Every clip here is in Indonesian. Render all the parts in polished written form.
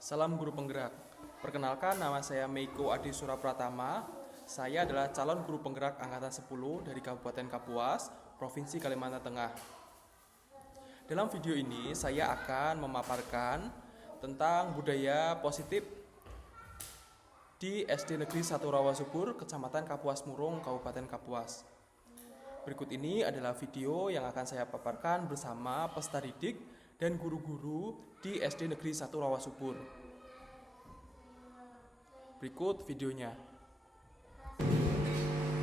Salam guru penggerak. Perkenalkan, nama saya Meiko Adi Surapratama. Saya adalah calon guru penggerak angkatan 10 dari Kabupaten Kapuas, Provinsi Kalimantan Tengah. Dalam video ini saya akan memaparkan tentang budaya positif di SD Negeri 1 Rawasubur, Kecamatan Kapuas Murung, Kabupaten Kapuas. Berikut ini adalah video yang akan saya paparkan bersama peserta didik dan guru-guru di SD Negeri 1 Rawasubur. Berikut videonya.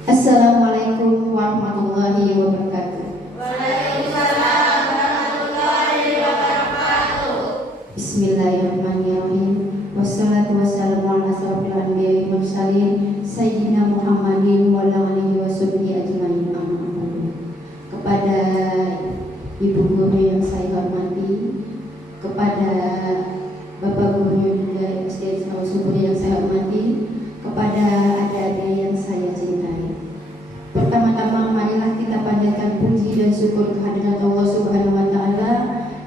Assalamualaikum warahmatullahi wabarakatuh. Waalaikumsalam warahmatullahi wabarakatuh. Bismillahirrahmanirrahim. Wassalatu wassalamu ala asyrofil anbiya'i wal mursalin sayyidina Muhammadin wa ala alihi washabbihi ajmain. Kepada ibu guru yang saya hormati, kepada bapak guru juga SD Rawasubur yang saya hormati, kepada adik-adik yang saya cintai. Pertama-tama marilah kita panjatkan puji dan syukur kehadirat Allah Subhanahu wa taala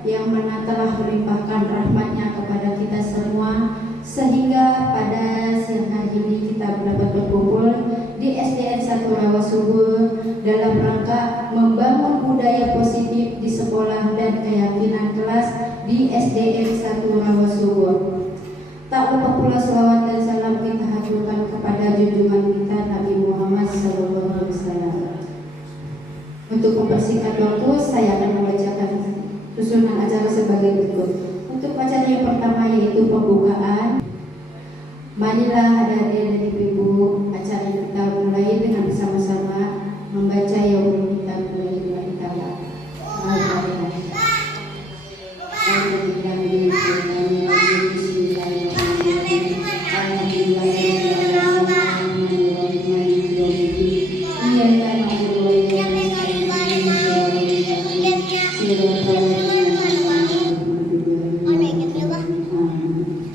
yang mana telah melimpahkan rahmat-Nya kepada kita semua sehingga pada siang hari ini kita dapat berkumpul di SDN 1 Rawasubur dalam rangka membangun budaya positif di sekolah dan keyakinan kelas di SDN 1 Rawasubur. Tak lupa pula selawat dan salam kita haturkan kepada junjungan kita Nabi Muhammad SAW. Untuk mempersingkat waktu, saya akan membacakan susunan acara sebagai berikut. Untuk acara yang pertama yaitu pembukaan. Marilah adik-adik dan ibu-ibu, acara kita mulai dengan bersama-sama membaca yaumul kita mulai dari ta'ala.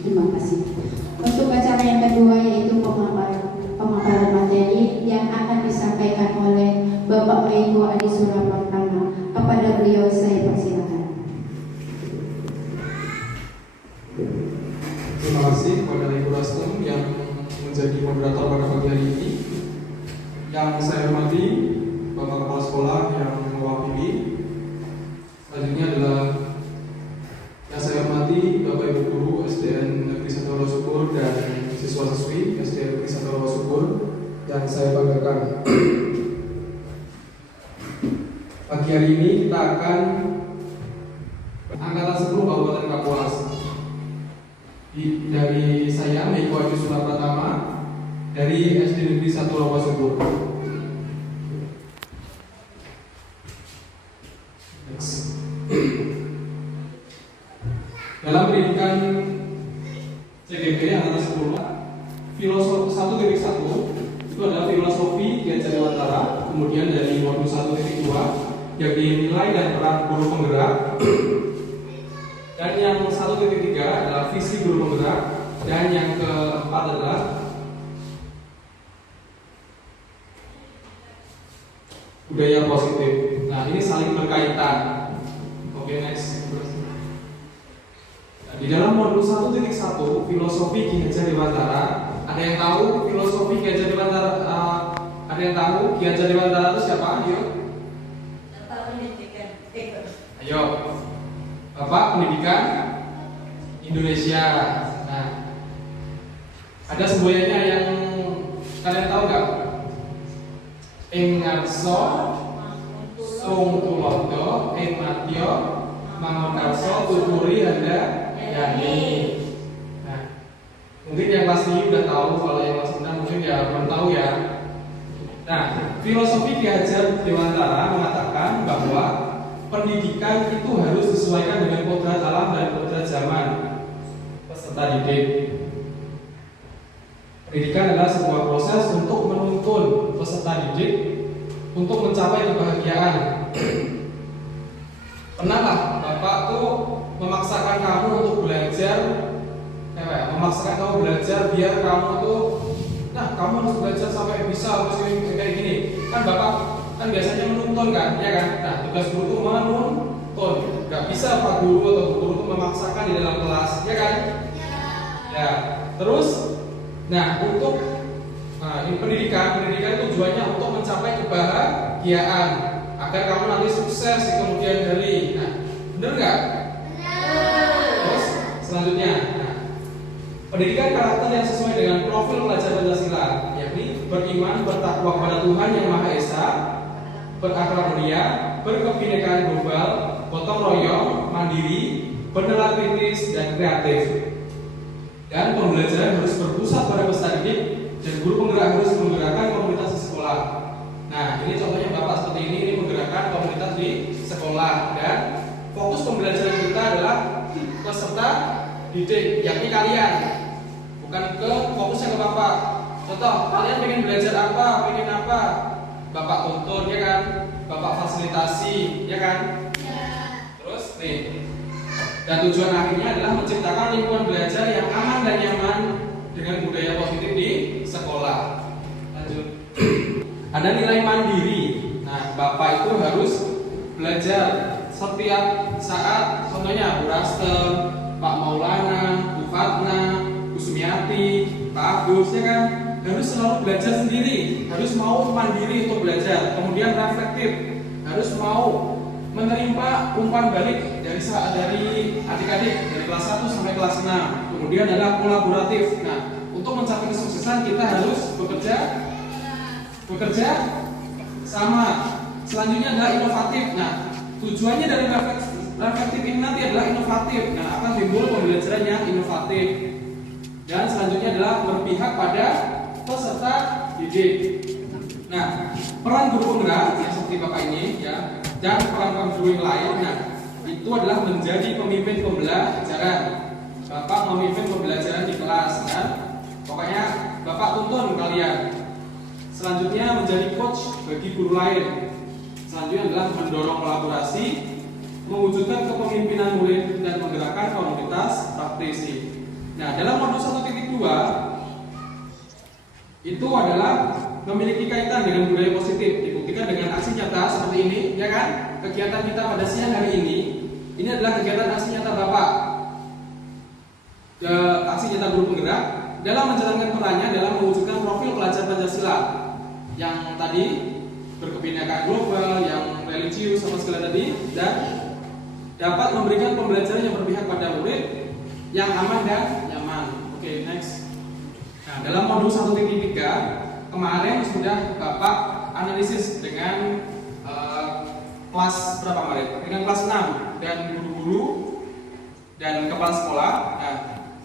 Terima kasih. Untuk acara yang kedua yaitu pemaparan materi yang akan disampaikan oleh Bapak Meiko Adi Surapratama. Kepada beliau saya persilakan. Terima kasih kepada Ibu Rastum yang menjadi moderator pada pagi hari ini. Yang saya hormati Bapak Kepala Sekolah yang mewakili. Selanjutnya adalah yang saya hormati Bapak Ibu Guru SDN Negeri 1 Rawasubur dan siswa-siswi SDN Negeri 1 Rawasubur yang saya banggakan. Pagi hari ini kita akan angkatan 10 Kabupaten Kapuas. Dari saya Meiko Adi Surapratama dari SD Negeri 1 Rawasubur. Dalam pendidikan CGP angkatan 10, filosofi 1.1 itu adalah filosofi Ki Hajar Dewantara. Kemudian dari modul 1.2 yang dinilai dan peran guru penggerak. Dan yang 1.3 adalah visi guru penggerak. Dan yang keempat adalah budaya positif. Nah, ini saling berkaitan. Oke, next. Nah, di dalam modul 1.1 filosofi Ki Hajar Dewantara, ada yang tahu filosofi Ki Hajar Dewantara? Ada yang tahu Ki Hajar Dewantara itu siapa? Ayo. Ayo. Bapak Pendidikan Indonesia. Nah, ada semboyannya yang kalian tahu nggak? Ing ngarso sung tulodo ing matya mangun karso tuturi handa yani. Nah, mungkin yang kelas ini udah tahu, kalau yang kelas 6 mungkin ya belum tahu ya. Nah, filosofi Ki Hajar Dewantara mengatakan bahwa pendidikan itu harus disesuaikan dengan kodrat alam dan kodrat zaman peserta didik. Pendidikan adalah sebuah proses untuk menuntun peserta didik untuk mencapai kebahagiaan. Pernahkah Bapak tuh memaksakan kamu untuk belajar, memaksakan kamu belajar biar kamu tuh, nah kamu harus belajar sampai bisa harus kayak gini. Kan Bapak kan biasanya menuntun kan, ya kan? Nah, tugas guru itu menuntun. Nggak bisa Pak Guru atau Bu Guru itu memaksakan di dalam kelas, ya kan? Ya, terus, nah untuk ini pendidikan tujuannya untuk mencapai kebahagiaan agar kamu nanti sukses di kemudian hari. Nah, benar nggak? Terus selanjutnya, nah, pendidikan karakter yang sesuai dengan profil pelajar Pancasila, yakni beriman, bertakwa kepada Tuhan Yang Maha Esa, berakhlak mulia, berkebinekaan global, gotong royong, mandiri, bernalar kritis dan kreatif. Dan pembelajaran harus berpusat pada peserta didik dan guru penggerak harus menggerakkan komunitas di sekolah. Nah, ini contohnya Bapak seperti ini menggerakkan komunitas di sekolah, dan fokus pembelajaran kita adalah peserta didik, yakni kalian, bukan ke fokusnya ke Bapak. Contoh, kalian pengen belajar apa, pengen apa, Bapak tuntun, ya kan? Bapak fasilitasi, ya kan? Terus nih, dan tujuan akhirnya adalah menciptakan lingkungan belajar yang aman dan nyaman dengan budaya positif di sekolah. Lanjut. Ada nilai mandiri. Nah, Bapak itu harus belajar setiap saat. Contohnya Bu Raster, Pak Maulana, Bu Fatna, Bu Sumiati, Pak Agus, ya kan? Harus selalu belajar sendiri, harus mau mandiri untuk belajar. Kemudian reflektif, harus mau menerima umpan balik dari adik-adik dari kelas 1 sampai kelas 6. Kemudian adalah kolaboratif. Nah, untuk mencapai kesuksesan kita harus bekerja sama. Selanjutnya adalah inovatif. Nah, tujuannya dari reflektif ini nanti adalah inovatif. Nah, akan timbul pembelajaran yang inovatif. Dan selanjutnya adalah berpihak pada peserta didik. Nah, peran guru penggerak yang seperti Bapak ini, ya, dan peran guru yang lain, nah, itu adalah menjadi pemimpin pembelajaran. Bapak memimpin pembelajaran di kelas, dan pokoknya Bapak tuntun kalian. Selanjutnya menjadi coach bagi guru lain. Selanjutnya adalah mendorong kolaborasi, mewujudkan kepemimpinan murid, dan menggerakkan komunitas praktisi. Nah, dalam modul 1.2 itu adalah memiliki kaitan dengan budaya positif, dibuktikan dengan aksi nyata seperti ini, ya kan? Kegiatan kita pada siang hari ini adalah kegiatan aksi nyata Bapak, aksi nyata guru penggerak dalam menjalankan perannya dalam mewujudkan profil pelajar Pancasila yang tadi berkebinekaan global, yang religius sama sekali tadi, dan dapat memberikan pembelajaran yang berpihak pada murid yang aman dan nyaman. Oke, next. Nah, dalam modul 1.3 kemarin sudah Bapak analisis dengan kelas berapa kemarin? Dengan kelas 6 dan guru-guru dan kepala sekolah. Nah,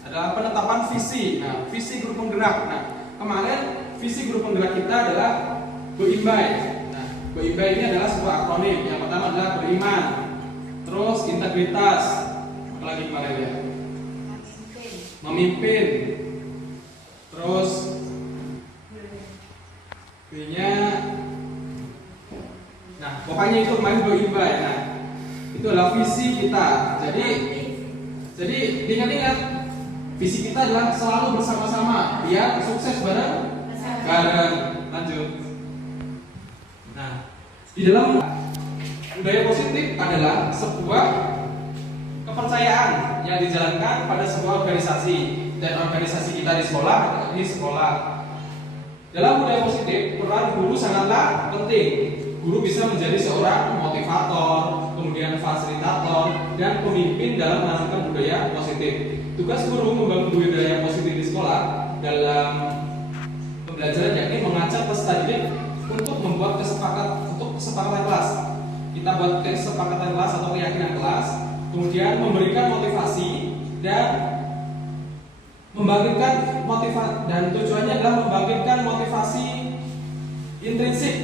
adalah penetapan visi. Nah, visi guru penggerak. Nah, kemarin visi guru penggerak kita adalah BEIMBAI. Nah, BEIMBAI ini adalah sebuah akronim. Yang pertama adalah beriman, terus integritas, apalagi kemarin ya? Memimpin. Terus B-nya, nah pokoknya itu kemarin BEIMBAI. Nah, itu adalah visi kita. Jadi ingat-ingat, visi kita adalah selalu bersama-sama biar sukses bareng. Lanjut. Nah, di dalam budaya positif adalah sebuah kepercayaan yang dijalankan pada sebuah organisasi, dan organisasi kita di sekolah. Dalam budaya positif, peran guru sangatlah penting. Guru bisa menjadi seorang motivator, kemudian fasilitator, dan pemimpin dalam menanamkan budaya positif. Tugas guru membangun budaya positif di sekolah dalam pembelajaran, yakni mengajak peserta didik untuk membuat kesepakatan kelas. Kita buat kesepakatan kelas atau keyakinan kelas, kemudian memberikan motivasi dan membangkitkan motivasi, dan tujuannya adalah membangkitkan motivasi intrinsik.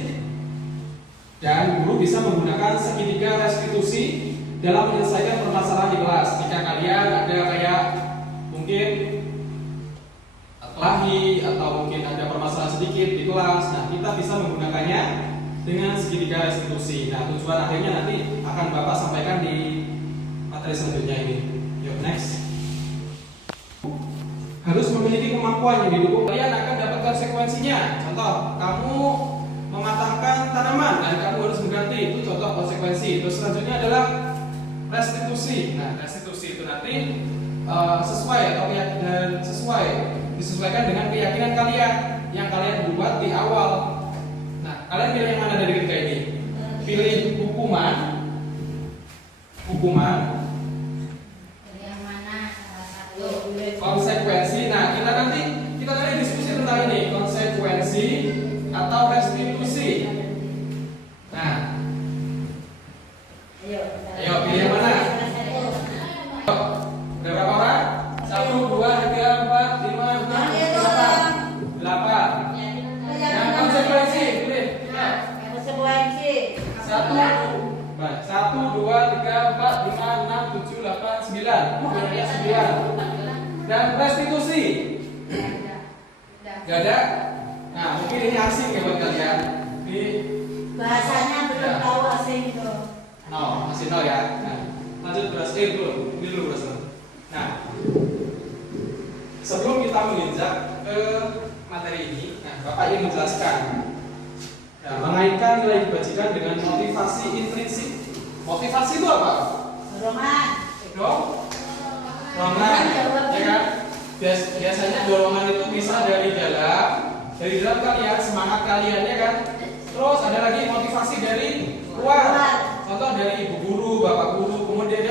Dan guru bisa menggunakan segitiga restitusi dalam menyelesaikan permasalahan di kelas. Jika kalian ada kayak mungkin kelahi atau mungkin ada permasalahan sedikit di kelas, nah kita bisa menggunakannya dengan segitiga restitusi. Nah, tujuan akhirnya nanti akan Bapak sampaikan di materi selanjutnya ini. Yuk, next. Harus memiliki kemampuan yang didukung. Kalian akan dapat konsekuensinya. Contoh, kamu mematahkan tanaman dan kamu harus mengganti. Itu contoh konsekuensi. Terus selanjutnya adalah restitusi. Nah, restitusi itu nanti sesuai disesuaikan dengan keyakinan kalian yang kalian buat di awal. Nah, kalian pilih yang mana dari ketiga ini? Pilih hukuman, Yang mana salah satu? konsekuensi. Nah, kita nanti diskusi tentang ini, konsekuensi atau restitusi. Nah, ayo pilih yang mana? Udah berapa orang? 1, 2, 3, 4, 5, 6, 7, 8. 8. Yang konsekuensi, pilih. Ya. Konsekuensi. 1, 2, 3, 4, 5, 6, 7, 8, 9. Pilihnya 9. Dan restitusi. Gak ada? Nah, mungkin ini asing ya buat kalian. Ini Bahasanya belum Ya. tahu asing itu. masih nol ya. Nah, lanjut beras dulu. Ini dulu beras. Nah, sebelum kita menginjak ke materi ini, nah, Bapak ingin menjelaskan mengaitkan nilai kebajikan dengan motivasi intrinsik. Motivasi itu apa? Roman. Dorongan, ya kan? Biasanya dorongan itu bisa dari dalam kalian, semangat kalian, ya kan? Terus ada lagi motivasi dari luar. Contoh dari ibu guru, bapak guru, kemudian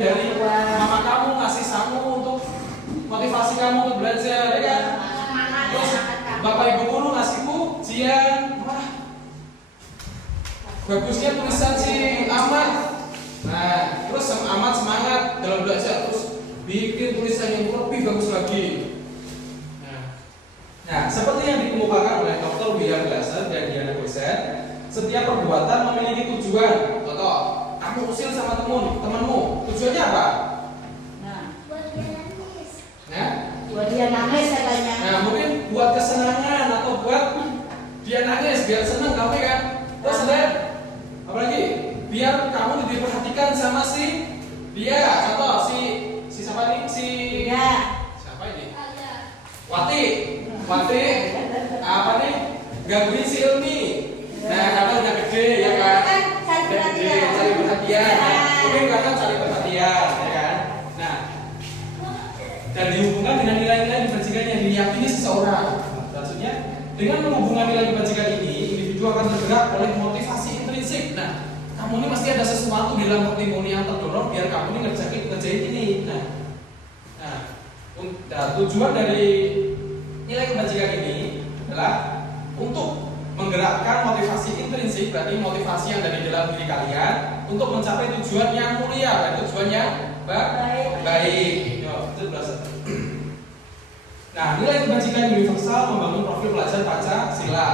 dari mama kamu ngasih kamu untuk motivasi kamu untuk belajar, ya kan? Terus bapak ibu guru ngasihku ujian, wah bagusnya tulisan si Ahmad. Nah, terus Ahmad semangat dalam belajar, terus bikin tulisan yang lebih bagus lagi. Nah, seperti yang dikemukakan oleh Dr. William Glasser dan Diana Gosen, setiap perbuatan memiliki tujuan. Contoh, kamu usil sama temanmu, tujuannya apa? Nah, Nah, buat dia nangis katanya. nah, mungkin buat kesenangan atau buat dia nangis biar senang kamu, kan? Terus ada apa lagi? Biar kamu diperhatikan sama si dia. Contoh si siapa nih? Ya. Siapa ini? Wati apa nih? Gangguin si Ilmi. Nah, karena udah gede, ya kan? Udah gede, cari perhatian. Mungkin karena cari perhatian, ya kan? Nah, dan dihubungkan dengan nilai-nilai kebajikan yang diyakini seseorang. Maksudnya, dengan menghubungkan nilai kebajikan ini, individu akan tergerak oleh motivasi intrinsik. Nah, kamu ini pasti ada sesuatu di dalam hatimu yang terdorong biar kamu ini ngerjain ini. Nah, tujuan dari nilai kebajikan ini adalah untuk menggerakkan motivasi intrinsik, berarti motivasi yang dari dalam diri kalian untuk mencapai tujuan yang mulia dan tujuan yang baik. Nah, nilai kebajikan universal membangun profil pelajar Pancasila.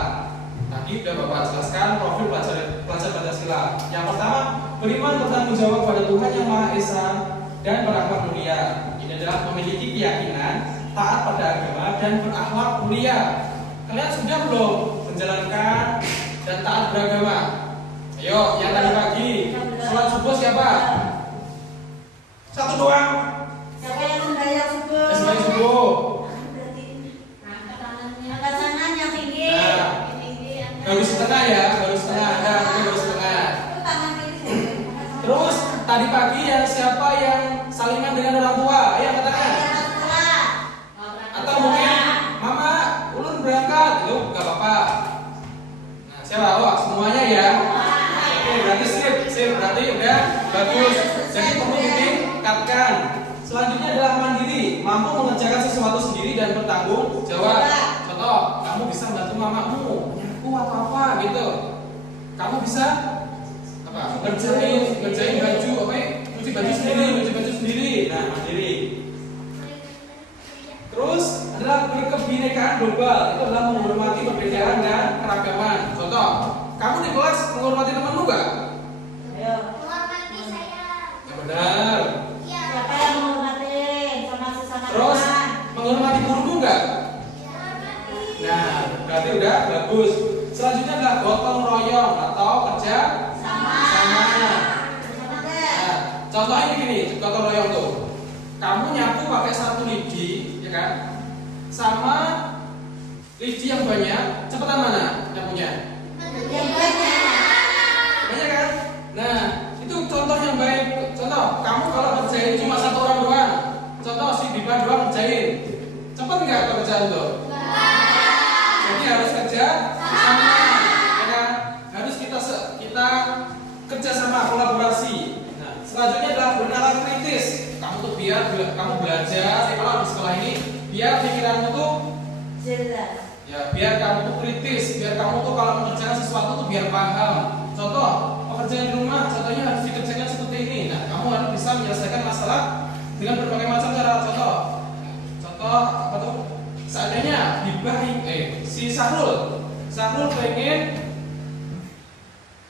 Tadi sudah Bapak jelaskan profil pelajar Pancasila. Yang pertama, beriman bertanggung jawab pada Tuhan Yang Maha Esa dan berakhlak mulia. Ini adalah memiliki keyakinan, taat pada agama dan berakhlak mulia. Kalian sudah belum menjalankan dan taat beragama? Ayo, yang tadi pagi sholat subuh siapa? Satu doang. Siapa yang membayar subuh? Sembahyang subuh. Angkat tangan yang tinggi. Nah, baru setengah ya, baru setengah. Itu tangan kiri. Terus tadi pagi ya siapa yang salingan dengan orang tua? Ayo katakan. Atau mungkin mama ulun berangkat, itu nggak apa-apa. Nah, siapa? Oh, semuanya ya. Oke, berarti sip, berarti udah bagus. Jadi perlu ditingkatkan. Selanjutnya adalah mandiri, mampu mengerjakan sesuatu sendiri dan bertanggung jawab. Contoh, kamu bisa bantu mamamu menyapu atau apa gitu. Kamu bisa apa? Ngerjain baju, apa? Cuci baju sendiri. Nah, mandiri. Terus adalah berkebinekaan global. Itu adalah menghormati perbedaan dan keragaman. Contoh, kamu di kelas menghormati temanmu nggak? Ayo. Ya benar. Siapa yang menghormati sama sesama Terus teman? menghormati gurumu nggak? Nah, berarti udah bagus. Selanjutnya adalah gotong royong atau kerja sama. Nah, contohnya begini, gotong royong tuh. Kamu nyapu pakai satu lidi, ya kan? Sama lidi yang banyak, cepetan mana nyapunya? Yang banyak. Banyak kan? Nah, itu contoh yang baik. Contoh, kamu kalau kerjain cuma satu orang doang. Contoh si Dipa doang kerjain. Cepat nggak pekerjaan tuh? Jadi harus kerja sama, ya kan? Harus kita kerja sama, kolaborasi. Nah, selanjutnya adalah bernalar kritis. Kamu tuh biar kamu belajar kalau di sekolah ini, biar pikiranmu tuh Jelas. ya, biar kamu tuh kritis, biar kamu tuh kalau mengerjakan sesuatu tuh biar paham. Contoh, pekerjaan di rumah, contohnya harus dikerjakan seperti ini. Nah, kamu harus bisa menyelesaikan masalah dengan berbagai macam cara. Contoh apa tuh? Seandainya si Sahrul pengen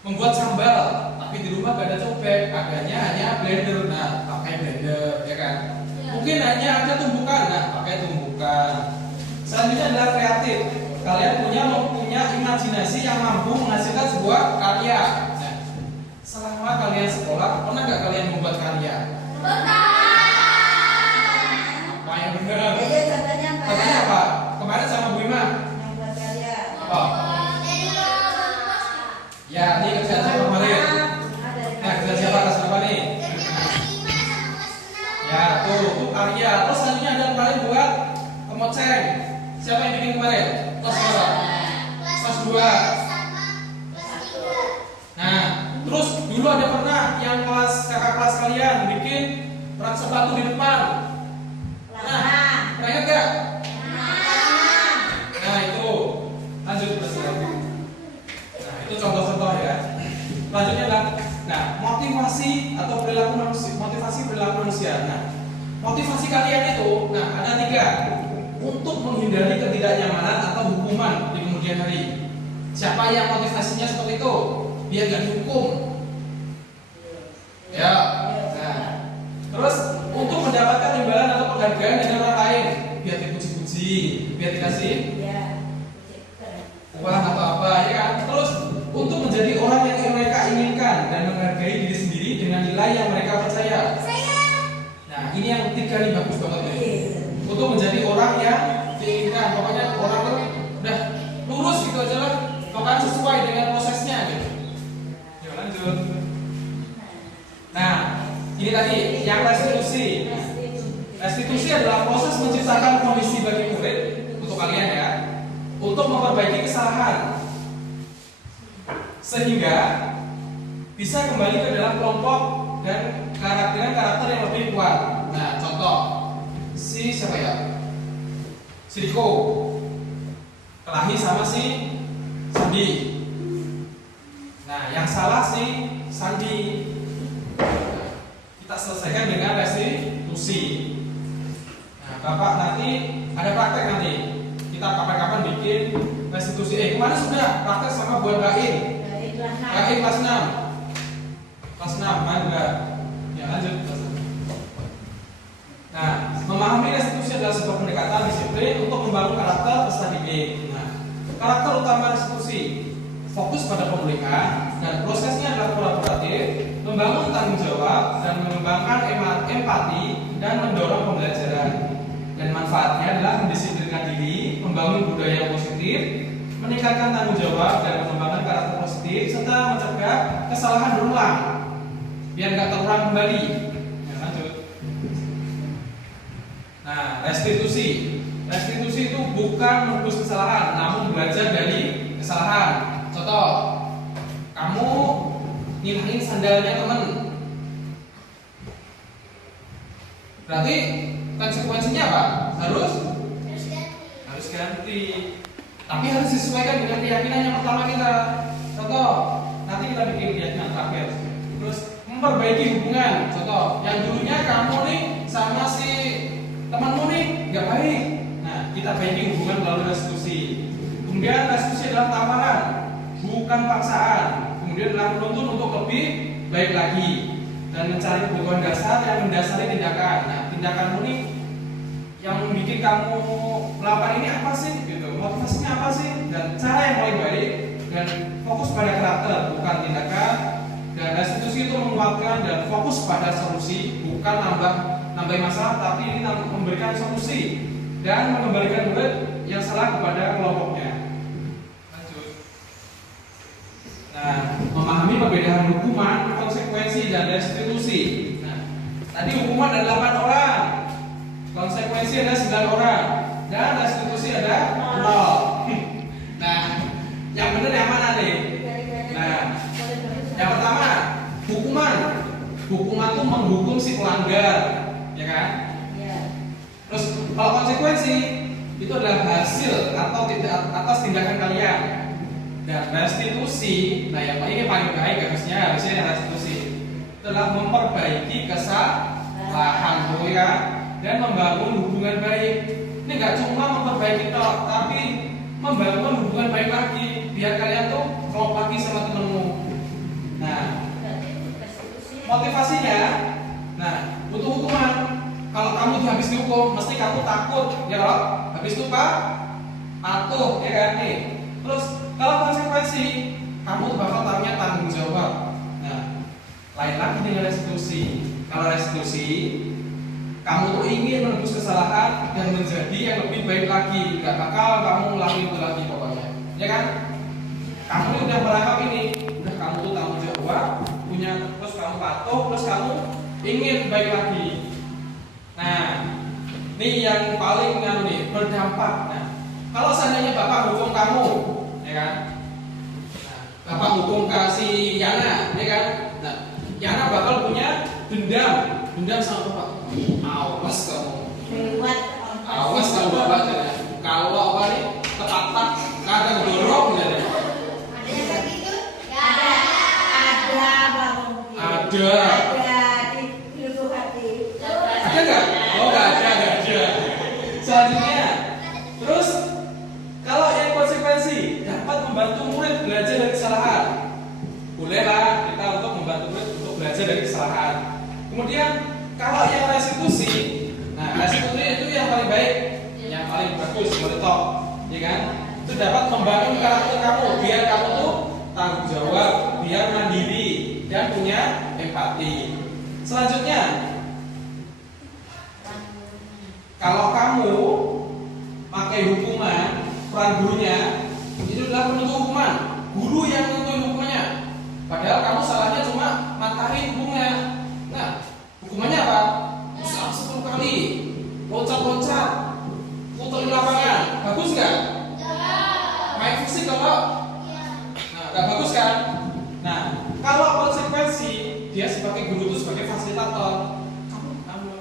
membuat sambal, tapi di rumah gak ada cobek, adanya hanya blender. Nah, pakai blender, ya kan? Mungkin hanya ada tumbukan, nah pakai tumbukan. Selanjutnya adalah kreatif. Kalian punya imajinasi yang mampu menghasilkan sebuah karya. Nah, selama kalian sekolah, pernah nggak kalian membuat karya? Apa yang benar? Jadi contohnya apa? Contohnya apa? Kemarin sama Bu Ima. Yang buat karya. Apa? Ya, ini kerjaan siapa kemarin? Nah, kerjaan siapa atas apa nih? Ya, tuh karya. Terus selanjutnya ada kemarin buat kemoceng. Siapa yang bikin kemarin? Kelas berapa? Kelas 2. Nah, terus dulu ada pernah yang kakak kelas kalian bikin rak sepatu di depan. Nah, pernah ingat gak? Nah, itu lanjut belajar. Nah, itu contoh-contoh ya. Selanjutnya adalah motivasi atau perilaku manusia. Motivasi perilaku manusia. Nah, motivasi kalian itu, ada 3. Untuk menghindari ketidaknyamanan atau hukuman di kemudian hari. Siapa yang motivasinya seperti itu? Biar gak dihukum. Ya. Nah, terus untuk mendapatkan imbalan atau penghargaan dari orang lain, biar dipuji-puji, biar dikasih uang atau apa, ya kan? Terus untuk menjadi orang yang mereka inginkan dan menghargai diri sendiri dengan nilai yang mereka percaya. Nah, ini yang 3 nih bagus banget nih. Untuk menjadi orang yang diinginkan, pokoknya orang tuh udah lurus gitu aja lah, pokoknya sesuai dengan prosesnya gitu. Yuk lanjut. Nah, ini tadi yang restitusi. Restitusi adalah proses menciptakan kondisi bagi murid untuk kalian ya, untuk memperbaiki kesalahan sehingga bisa kembali ke dalam kelompok dan dengan karakter yang lebih kuat. Nah, contoh siapa ya? Si Riko kelahi sama si Sandi. Nah, yang salah si Sandi. Kita selesaikan dengan restitusi. Nah, Bapak nanti ada praktek nanti. Kita kapan-kapan bikin restitusi. Kemarin sudah praktek sama buat Baim. Baim kelas 6. Kelas 6 mana enggak? Ya lanjut. Nah, memahami restitusi adalah sebuah pendekatan disiplin untuk membangun karakter peserta didik. Nah, karakter utama restitusi fokus pada pemulihan dan prosesnya adalah kolaboratif, membangun tanggung jawab dan mengembangkan empati dan mendorong pembelajaran. Dan manfaatnya adalah mendisiplinkan diri, membangun budaya yang positif, meningkatkan tanggung jawab dan mengembangkan karakter positif serta mencegah kesalahan berulang biar nggak terulang kembali. Nah, lanjut. Nah, restitusi itu bukan menebus kesalahan, namun belajar dari kesalahan. Contoh, kamu ngilangin sandalnya temen, berarti konsekuensinya apa? Harus ganti. Tapi harus disesuaikan dengan keyakinan yang pertama kita. Contoh, nanti kita bikin keyakinan terakhir. Terus memperbaiki hubungan. Contoh, yang dulunya kamu nih sama si temanmu nih nggak baik. Nah, kita baiki hubungan melalui restitusi. Kemudian restitusi adalah tawaran, bukan paksaan. Kemudian adalah menuntun untuk lebih baik lagi dan mencari kebutuhan dasar yang mendasari tindakan. Nah, tindakanmu nih yang membuat kamu melakukan ini apa sih? Gitu. Motivasinya apa sih? Dan cara yang paling baik dan fokus pada karakter, bukan tindakan. Dan restitusi itu menguatkan dan fokus pada solusi, bukan nambah masalah, tapi ini memberikan solusi dan mengembalikan murid yang salah kepada kelompoknya. Lanjut. Nah, memahami perbedaan hukuman, konsekuensi dan restitusi. Nah, tadi hukuman ada 8 orang, konsekuensi ada 9 orang. dan restitusi ada 0. Nah, yang benar yang mana nih? Nah, yang pertama, hukuman. Hukuman itu menghukum si pelanggar, ya kan? Terus kalau konsekuensi itu adalah hasil atau tidak atas tindakan kalian. Dan restitusi, nah yang ini paling baik harusnya restitusi itu adalah memperbaiki kesalahan, ya, dan membangun hubungan baik. Ini nggak cuma memperbaiki toh, tapi membangun hubungan baik lagi biar kalian tuh klop lagi sama temenmu. Nah, motivasinya, nah untuk hukuman, kalau kamu habis dihukum, mesti kamu takut, ya loh. Habis itu patuh, ya kan nih. Terus kalau konsekuensi, kamu bakal tahunya tanggung jawab. Nah, lain lagi dengan restitusi. Kalau restitusi, kamu tuh ingin menebus kesalahan dan menjadi yang lebih baik lagi. Gak bakal kamu ngelakuin itu lagi pokoknya, ya kan? Kamu udah merangkap ini, udah kamu tuh tanggung jawab, punya, terus kamu patuh, terus kamu ingin baik lagi. Nah, ini yang paling berdampak. Nah, kalau seandainya bapak hukum kamu, ya kan? Nah, bapak hukum si Yana, ya kan? Nah, Yana bakal punya dendam sama bapak. Awas kamu, awas kamu bapak. Kalau apa nih, ketat kadang dorong, ya. Ada nggak? Oh nggak ada. Selanjutnya, terus kalau yang konsekuensi dapat membantu murid belajar dari kesalahan, bolehlah kita untuk membantu murid untuk belajar dari kesalahan. Kemudian kalau yang restitusi, nah restitusi itu yang paling baik, yang paling bagus, paling top, ya kan? Itu dapat membangun karakter kamu, biar kamu tuh tanggung jawab, biar mandiri dan punya empati. Selanjutnya, kalau kamu pakai hukuman, peran gurunya itu adalah penentu hukuman. Guru yang menentukan hukumannya. Padahal kamu salahnya cuma matahin hukumnya. Nah, hukumannya apa? Usah 10 kali, loncat-loncat, puterin lapangan. Bagus nggak? Main fisik kalau? Nah, nggak bagus kan? Nah, kalau konsekuensi, dia sebagai guru itu sebagai fasilitator.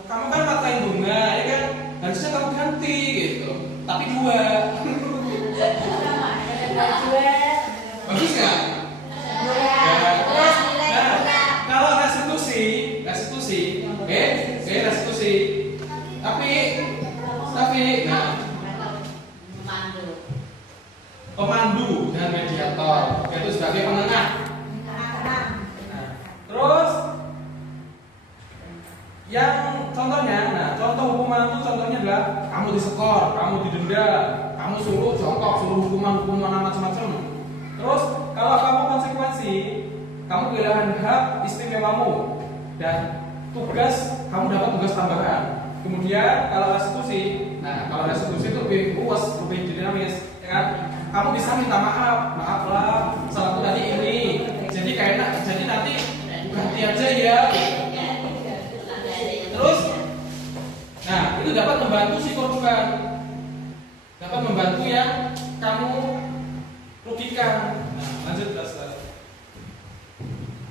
Kamu kan matain bunga, ya kan? Harusnya kamu ganti gitu. Tapi 2. Bagus nggak? Nah, kalau restitusi, restitusi. Tapi, nah, pemandu dan mediator, yaitu sebagai penengah. Nah, terus yang contohnya, nah contoh hukuman itu contohnya adalah kamu disekor, kamu didenda, kamu suruh jongkok, suruh hukuman macam-macam. Terus kalau kamu konsekuensi, kamu kehilangan hak istimewamu dan tugas, kamu dapat tugas tambahan. Kemudian kalau restitusi, nah kalau restitusi itu lebih luas, lebih dinamis, ya kan? Kamu bisa minta maaflah, salahku tadi ini, jadi nanti ganti aja ya. Terus, nah itu dapat membantu si korban, dapat membantu yang kamu rugikan. Nah, lanjut saudara.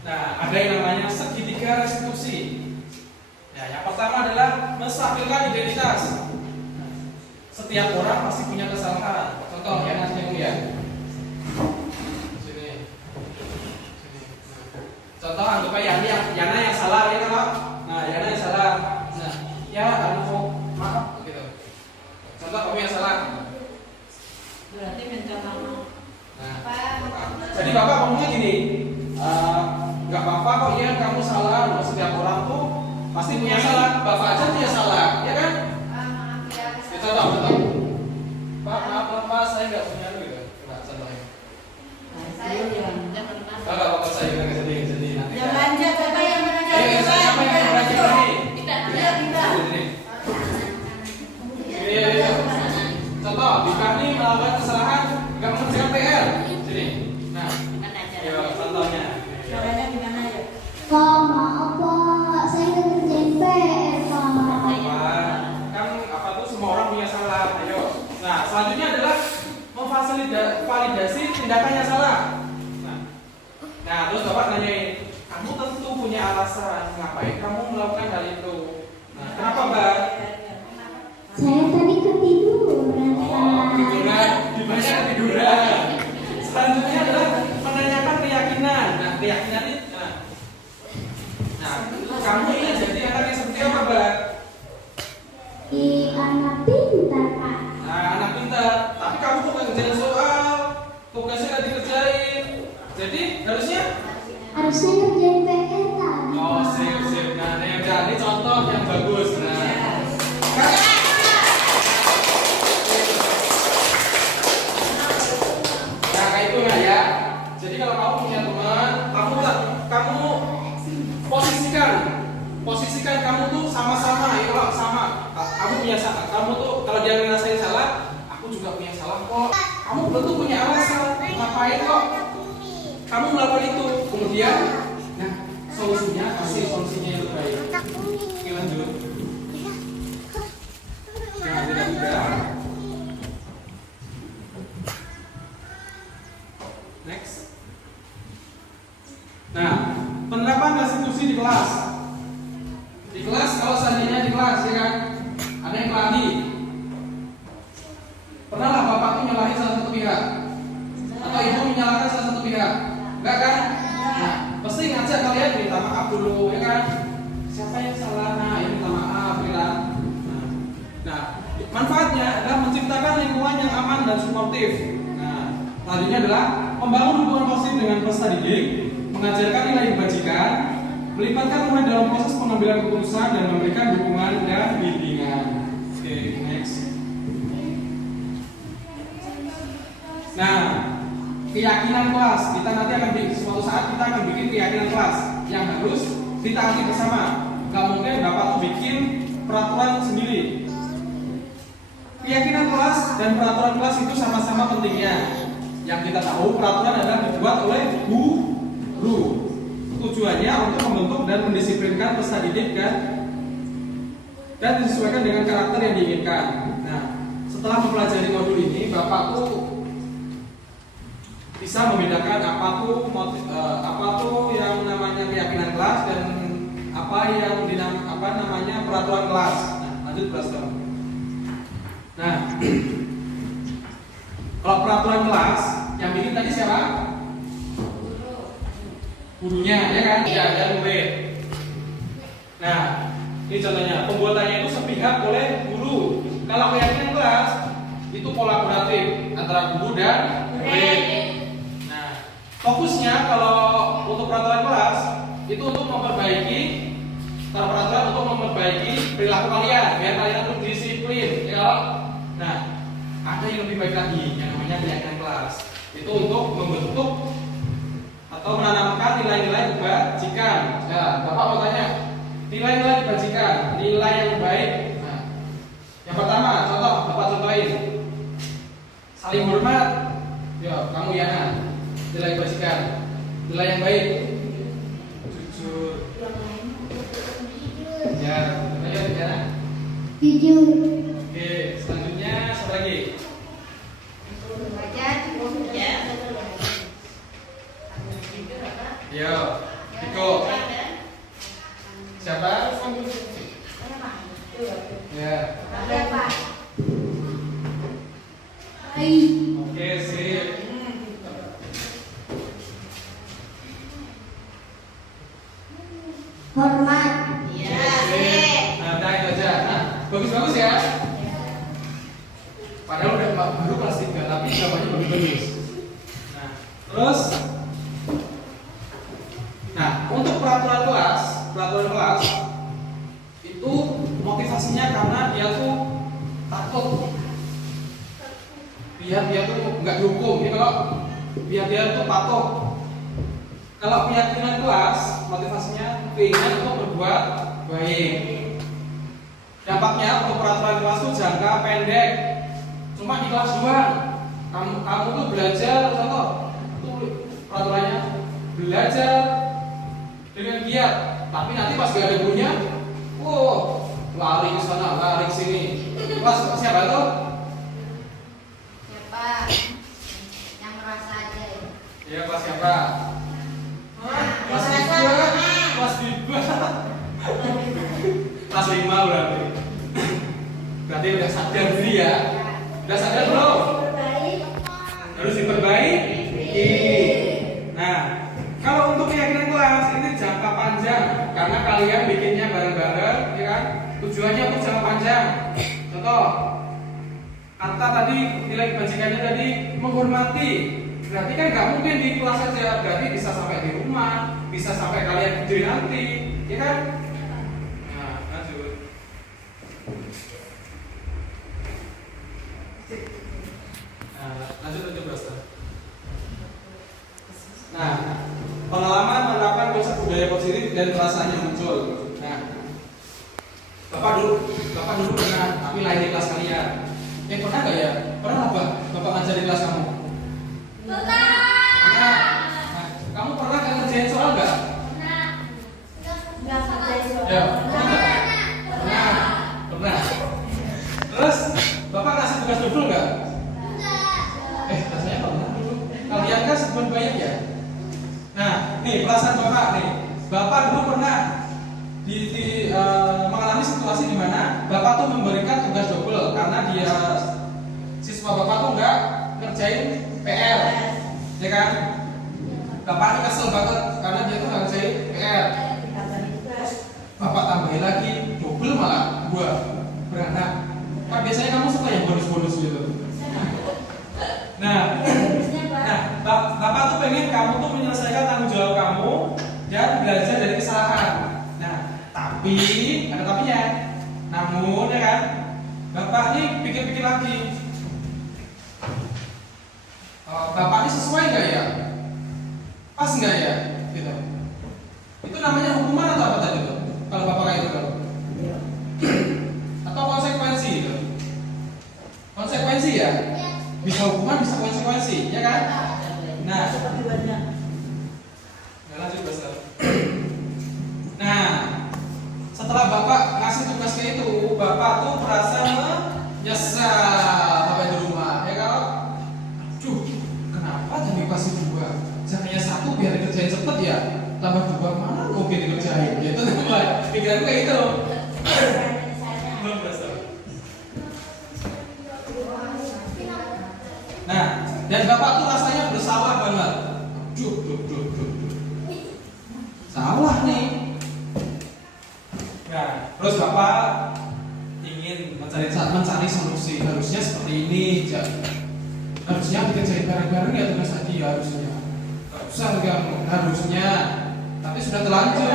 Nah, ada yang namanya segitiga restitusi. Nah, yang pertama adalah menstabilkan identitas. Setiap orang pasti punya kesalahan. Contoh yang nanti ya. Sini. Contoh anggap aja Yana yang salah ya kan? Nah, Yana yang salah. Nah, ya aku maaf gitu. Contoh kamu yang salah. Berarti minta maaf. Nah, jadi bapak ngomongnya gini, nggak apa-apa kok ya kamu salah. Setiap orang tuh pasti punya salah. Bapak aja punya salah, ya kan? Ya, contoh. Pak, maaf saya nggak punya gitu. Coba contohnya. Bapak saya nggak sedih nanti. Yang manja siapa yang manja? Siapa yang berani ini? Iya. Contoh, Bika ini melakukan kesalahan nggak mengerjakan PR. Sini. Nah, ya contohnya. Caranya gimana ya? Pak, maaf Pak, saya nggak ngerjain PR Pak. Kan apa tuh semua orang punya salah. Ayo. Nah, selanjutnya adalah memvalidasi tindakan yang salah. Nah, terus Bapak nanyain, kamu tentu punya alasan ngapain kamu melakukan hal itu. Nah, kenapa Mbak? Saya tadi ketiduran. Oh, ketiduran, dimana ketiduran? Selanjutnya adalah menanyakan keyakinan. Nah, keyakinan itu, nah, kamu ini jadi anak yang seperti apa Mbak? Anak pintar, Pak. Nah, anak pintar, tapi kamu kok nggak ngerjain soal, tugasnya nggak dikerjain. Jadi harusnya Ngerjain PR tadi. oh, sip. Nah, ini contoh yang bagus. Nah, kayak itu ya. Jadi kalau kamu punya teman, kamu posisikan kamu tuh sama-sama. Ya, kalau sama, kamu punya salah. Kamu tuh kalau dia ngerasain salah, aku juga punya salah kok. Kamu tentu punya alasan. Ngapain kok kamu melakukan itu? Kemudian, nah, kasih solusinya yang terbaik. Oke, lanjut. Nah, tidak mudah. Next. Nah, penerapan restitusi di kelas. Di kelas, kalau seandainya di kelas, ya kan, ada yang kelahi. Pernahlah bapak tuh nyalahin salah satu pihak, atau ibu menyalahkan salah satu pihak, enggak kan? Nah, pasti ngajak kalian minta maaf dulu, ya kan? Siapa yang salah? Nah, ini minta maaf, ya kan? Nah, manfaatnya adalah menciptakan lingkungan yang aman dan suportif. Nah, selanjutnya adalah membangun hubungan positif dengan peserta didik, mengajarkan nilai kebajikan, melibatkan murid dalam proses pengambilan keputusan dan memberikan dukungan dan bimbingan. Oke, next. Nah, keyakinan kelas, kita nanti akan suatu saat kita akan bikin keyakinan kelas yang harus ditaati bersama. Gak mungkin Bapak tuh bikin peraturan sendiri. Keyakinan kelas dan peraturan kelas itu sama-sama pentingnya. Yang kita tahu peraturan adalah dibuat oleh guru. Tujuannya untuk membentuk dan mendisiplinkan peserta didik dan disesuaikan dengan karakter yang diinginkan. Nah, setelah mempelajari modul ini, Bapak tuh bisa membedakan apa tuh yang namanya keyakinan kelas dan apa yang namanya peraturan kelas. Nah, lanjut kelas dong. Nah, kalau peraturan kelas yang bikin tadi siapa? Gurunya, ya kan? Ya, dan murid. Nah, ini contohnya, pembuatannya itu sepihak oleh guru. Kalau keyakinan kelas itu kolaboratif antara guru dan murid. Nah, fokusnya kalau untuk peraturan kelas itu untuk memperbaiki perilaku kalian biar kalian lebih disiplin, ya. Nah, ada yang lebih baik lagi yang namanya keyakinan kelas. Itu untuk membentuk atau menanamkan nilai-nilai kebajikan. Ya, Bapak mau tanya, nilai-nilai kebajikan, nilai yang baik. Nah, yang pertama, Bapak contohin. Saling hormat. Yo, kamu Yana. Nilai kebajikan. Nilai yang baik. Jujur. Ya, ayo Yana. Jujur. Oke, selanjutnya siapa lagi? Yo, Diko. Siapa? Ya. Oke, sip. Hormat. Nah, udah itu aja. Nah, bagus-bagus ya. Padahal udah baru kelas 3, tapi jawabannya bagus-bagus. Nah, terus untuk peraturan kelas itu motivasinya karena dia tuh takut biar dia tuh nggak dihukum, ya. Kalau biar dia tuh patuh. Kalau keyakinan kelas motivasinya keinginan untuk berbuat baik. Dampaknya untuk peraturan kelas itu jangka pendek, cuma di kelas doang. Kamu tuh belajar, contoh tuh peraturannya belajar dengan giat, tapi nanti pas gak ada gurunya, lari ke sana, lari ke sini. Kelas siapa tuh? Dia kelas siapa? Kelas 5. Kelas 5. Kelas 5 berarti. Berarti udah sadar diri ya. Udah sadar belum? Harus diperbaiki. Nah, kalau untuk keyakinan kelas ini jangka panjang karena kalian bikinnya bareng-bareng, ya kan? Tujuannya untuk jangka panjang. Contoh, kata tadi nilai kebajikannya tadi menghormati. Berarti kan nggak mungkin di kelas saja, berarti bisa sampai di rumah, bisa sampai kalian gede nanti, ya kan? Nah, lanjut. Lanjut Bro. Nah, pengalaman menerapkan konsep budaya positif dan rasanya muncul. Nah, Bapak dulu pernah, tapi lain di kelas kalian. Pernah nggak ya? Pernah Bapak ngajar di kelas kamu? Pernah. Nah, kamu pernah ngerjain soal nggak? Nggak ngerjain soal. Ya, pernah. Terus Bapak ngasih tugas double nggak? Rasanya pernah dulu. Kalian kan sebuah banyak ya. Nah, nih perasaan Bapak nih. Bapak dulu pernah mengalami situasi di mana Bapak tuh memberikan tugas double karena dia siswa Bapak tuh nggak ngerjain PR, ya kan? Bapak ini kesel banget karena dia tuh nggak ngerjain PR. Bapak tambahin lagi double malah 2 beranak. Kan biasanya kamu suka yang bonus-bonus gitu. Nah, Bapak tuh pengen kamu tuh menyelesaikan tanggung jawab kamu dan belajar dari kesalahan. Nah, tapi ada tapinya. Namun ya kan, Bapak ini pikir-pikir lagi. Bapak ini sesuai nggak ya? Pas nggak ya? Gitu. Itu namanya hukuman atau apa tadi tuh? Kalau Bapak kayak gitu, atau konsekuensi gitu? Konsekuensi ya? Bisa hukuman, bisa konsekuensi, ya kan? Nah, lanjut Bos. Nah, setelah Bapak ngasih tugasnya itu, Bapak tuh merasa menyesal sampai di rumah, ya kan? Aduh, kenapa tadi kasih 2? Jangannya 1 biar dikerjain cepet ya. Tambah 2 mana mungkin dikerjain? Gitu teman. Pikiran kayak gitu. Belum berasa. Nah, dan Bapak tuh rasanya bersalah banget. Duh. Salah nih. Nah, terus Bapak ingin mencari solusi. Harusnya seperti ini, harusnya dikerjain bareng-bareng ya tugas tadi harusnya. Gak usah harusnya, tapi sudah terlanjur.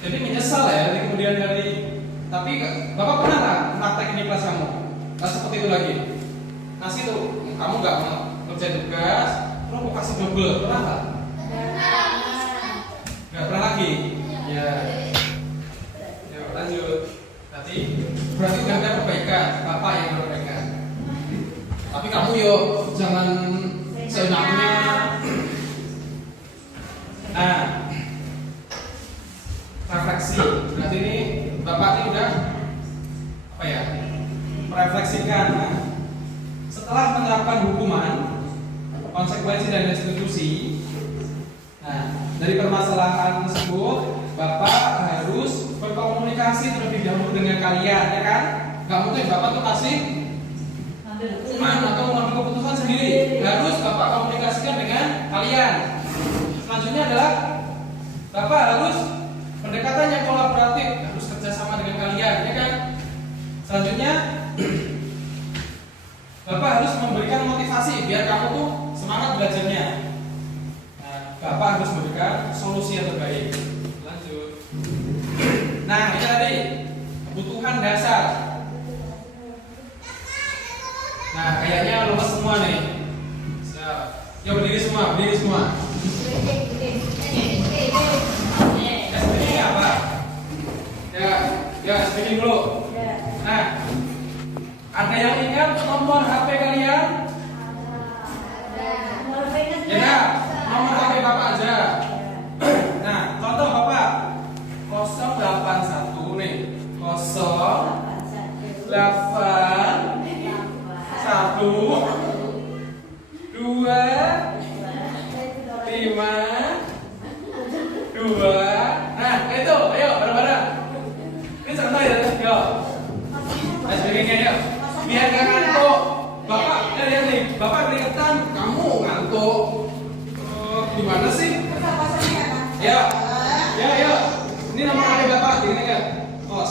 Jadi menyesal ya di kemudian hari. Tapi Bapak pernah nggak praktek di kelas kamu? Nah, seperti itu lagi. Ngasih tuh, kamu nggak ngerjain tugas, terus mau kasih double, pernah nggak? Nggak pernah lagi. Ya. Lanjut. Nanti berarti udah ada perbaikan, Bapak yang perbaikan. Tapi kamu yuk jangan seenaknya. Nah, refleksi. Berarti ini Bapak ini udah apa ya? Merefleksikan. Nah, setelah menerapkan hukuman, konsekuensi dan restitusi, nah dari permasalahan tersebut, Bapak harus berkomunikasi terlebih dahulu dengan kalian, ya kan? Gak mungkin Bapak tuh kasih hukuman atau mengambil keputusan sendiri. Harus Bapak komunikasikan dengan kalian. Selanjutnya adalah Bapak harus pendekatan yang kolaboratif, harus kerjasama dengan kalian, ya kan? Selanjutnya Bapak harus memberikan motivasi biar kamu tuh semangat belajarnya. Nah, Bapak harus memberikan solusi yang terbaik. Lanjut. Nah, ini tadi kebutuhan dasar. Nah, kayaknya lepas semua nih. Ya berdiri semua, berdiri semua. Speaking apa? Ya speaking dulu. Nah, ada yang ingat nomor HP kalian? Ya, nomor HP Bapak aja. Nah, contoh Bapak 081 nih. 081 2 3 4 5 6 7 8 9 10 11 12 13 14 15 16 17 18 19 20 21 22 23 24 25 26 27 28 29 30 31 32 33 34 35 36 37 38 39 40 41 42 43 44 45 46 47 48 49 50 Ayo, biar gak ngantuk. Bapak, lihat nih, Bapak keringetan, kamu ngantuk. Gimana sih? Ayo, ayo. Ini nomor HP Bapak, gini kan? 0,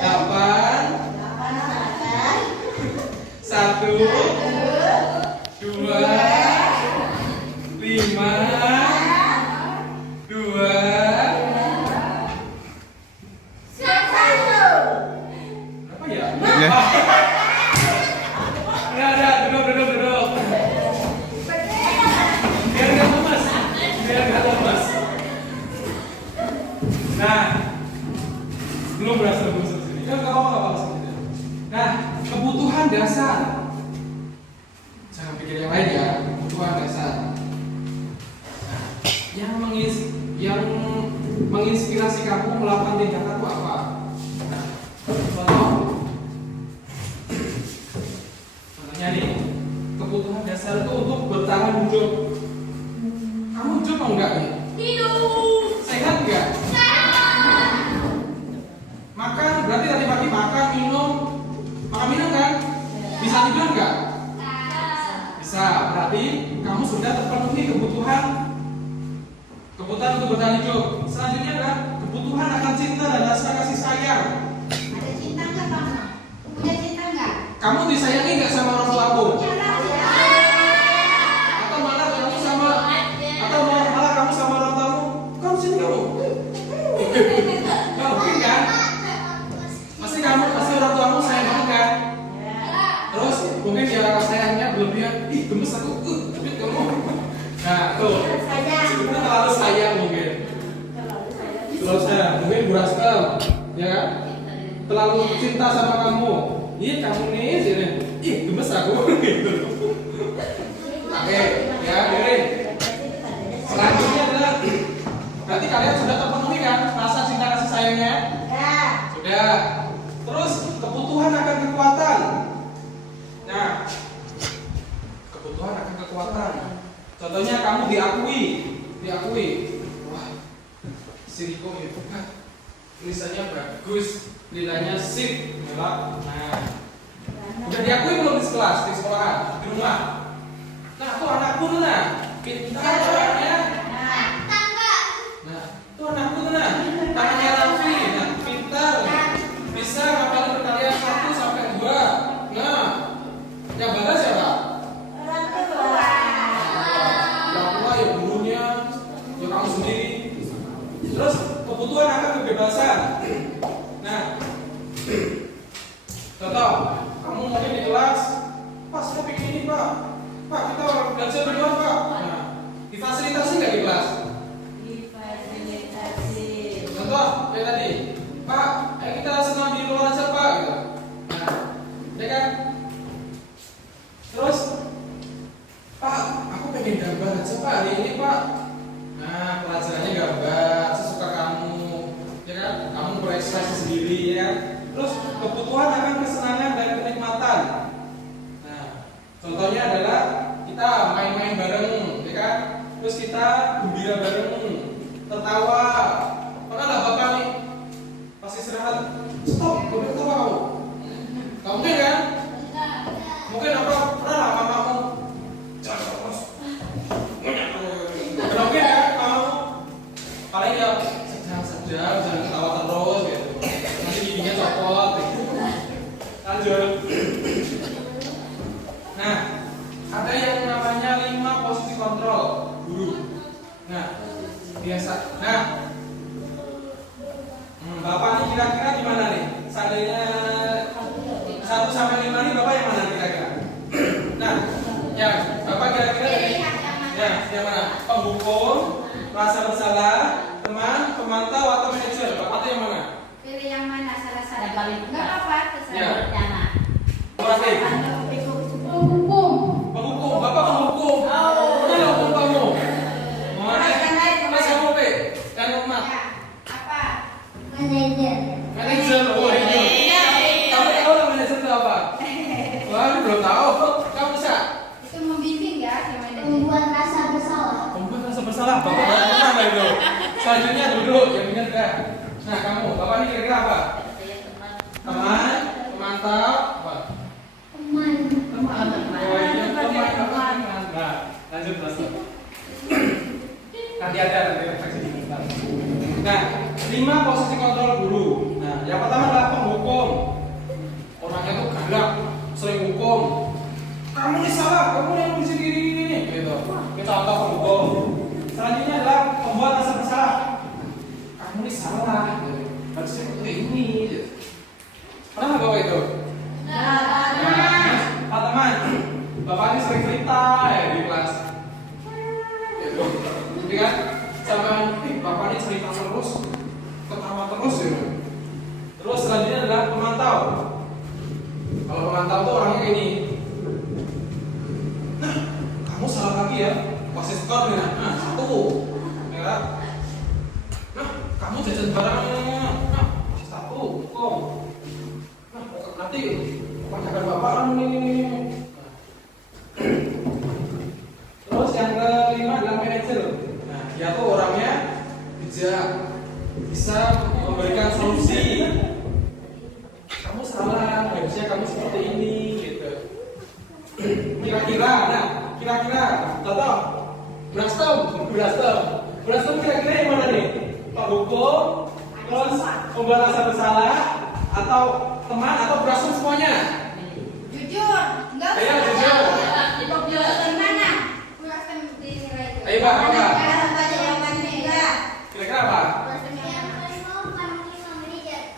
8, 1, 2, 5, 2. Apa ya? Udah, duduk. Biar nggak lemas. Nah, belum berhasil sini. Kan nggak apa-apa. Nah, kebutuhan dasar. Jangan pikir yang lain ya. Kebutuhan dasar. Nah, yang menginspirasi kamu melakukan tindakan itu apa? Nah, contohnya nih, kebutuhan dasar itu untuk bertahan hidup. Kamu hidup mau enggak nih? Hidup. Sehat enggak? Makan, berarti tadi pagi makan, minum kan? Bisa tidur enggak? Bisa, berarti kamu sudah terpenuhi kebutuhan untuk bertahan hidup. Selanjutnya adalah kebutuhan akan cinta dan rasa kasih sayang. Ada cinta nggak, Bang? Punya cinta nggak? Kamu disayangi nggak sama orang tuamu? Atau malah kamu sama orang tuamu? Kamu sini kamu? Nggak mungkin kan? Pasti orang tuamu sayang kamu kan? Terus mungkin dia sayangnya berlebihan. Ih, gemes aku. Tapi kamu. Nah, tuh. Sebenarnya terlalu sayang mungkin. Terlalu sayang. Mungkin buraskel, ya kan? Terlalu cinta sama kamu. Iya, kamu nih sini. Ih, gemes aku. Gitu. Oke, ya, dengerin. Selanjutnya adalah berarti kalian sudah terpenuhi kan rasa cinta kasih sayangnya? Sudah. Terus kebutuhan akan kekuatan. Nah, kebutuhan akan kekuatan. Contohnya kamu diakui. Wah, si Riko hebat. Tulisannya bagus, nilainya sip, gelap. Nah, udah diakui belum di kelas, di sekolahan, di rumah? Nah, tuh anakku nah, pintar orangnya. Nah, tuh anakku nah, tangannya rapi, nah, pintar, bisa ngapalin perkalian 1 sampai 2. Nah, yang balas siapa? Orang tua ya gurunya, ya kamu sendiri. Terus kebutuhan akan kebebasan. Nah, contoh, kamu mungkin di kelas, Pak saya bikin ini Pak, kita belajar di luar Pak. Nah, difasilitasi nggak di kelas? Difasilitasi. Contoh, kayak tadi, Pak, kita senam di luar aja Pak, gitu. Nah, ya kan? Terus, Pak, aku pengen gambar aja Pak hari ini Pak. Nah, pelajarannya gambar sesuka kamu, ya kan? Kamu berekspresi sendiri, ya kan? Terus kebutuhan akan kesenangan dan kenikmatan. Nah, contohnya adalah kita main-main bareng, ya kan? Terus kita gembira bareng, tertawa. Pernah nggak Bapak nih pas istirahat, stop, boleh ketawa kamu? Kamu mungkin kan? Mungkin apa? Pernah nggak mamamu? Jangan terus. Mungkin ya kamu paling ya sejam jangan ketawa terus gitu. Nanti giginya copot gitu. Lanjut. Nah, ada yang namanya 5 posisi kontrol guru. Nah, biasa. Nah, Bapak nih kira-kira gimana nih? Seandainya 1 sampai 5 nih Bapak yang mana kira-kira? Nah, ya Bapak kira-kira nih. Ya, yang mana? Penghukum, rasa bersalah, teman, pemantau atau manajer? Bapak itu yang mana? Pilih yang mana salah satu? Yang paling Nggak apa-apa, Ya. terserah berencana. Berarti Hukum. penghukum, Bapak penghukum. Mana hukum kamu? Mana? Mas kamu P dan umat. Ya, apa? Manajer. Manajer, oh iya. Kamu tahu lah manajer itu apa? Wah, aku belum tahu. Kamu bisa? Itu membimbing ya, si manajer. Membuat rasa bersalah. Pembuat rasa bersalah, Bapak baru pernah nggak itu? Selanjutnya duduk, yang benar enggak? Nah kamu, Bapak ini kira-kira apa? Teman, pemantau, apa? Teman. Teman. Oh iya, teman. Nah, lanjut terus. Nanti ada refleksi sebentar. Nah, 5 posisi kontrol guru. Nah, yang pertama adalah penghukum. Orangnya tuh galak, sering hukum. Kamu ini salah, kamu yang di sini ini, gitu. Kita contoh penghukum. Selanjutnya adalah pembuat rasa bersalah. Kamu ini salah, gitu. Harusnya seperti ini. Gitu. Pernah nggak bawa itu? Pak teman, bapak ini sering cerita ya di kelas. Gitu. Jadi kan, sampai bapak ini cerita terus, ketawa terus ya. Terus selanjutnya adalah pemantau. Kalau pemantau tuh orangnya ini. Nah, kamu salah lagi ya. Kasih skor nih. Nah, 1. Ya. Nah, kamu jajan barangnya. Nah, kasih 1. Kok. Nah, nanti panjangan bapak kamu ini. Terus yang kelima adalah manajer. Nah, dia tuh orangnya bijak, bisa memberikan solusi. Kamu salah, harusnya kamu seperti ini, gitu. Kira-kira, contoh, Brastom kira-kira yang mana nih? Pak hukum, terus pembuat rasa bersalah, atau teman, atau Brastom semuanya? Jujur, enggak Ayo, jujur. Gimana? Ayo Pak, apa? Enggak. Kira-kira apa?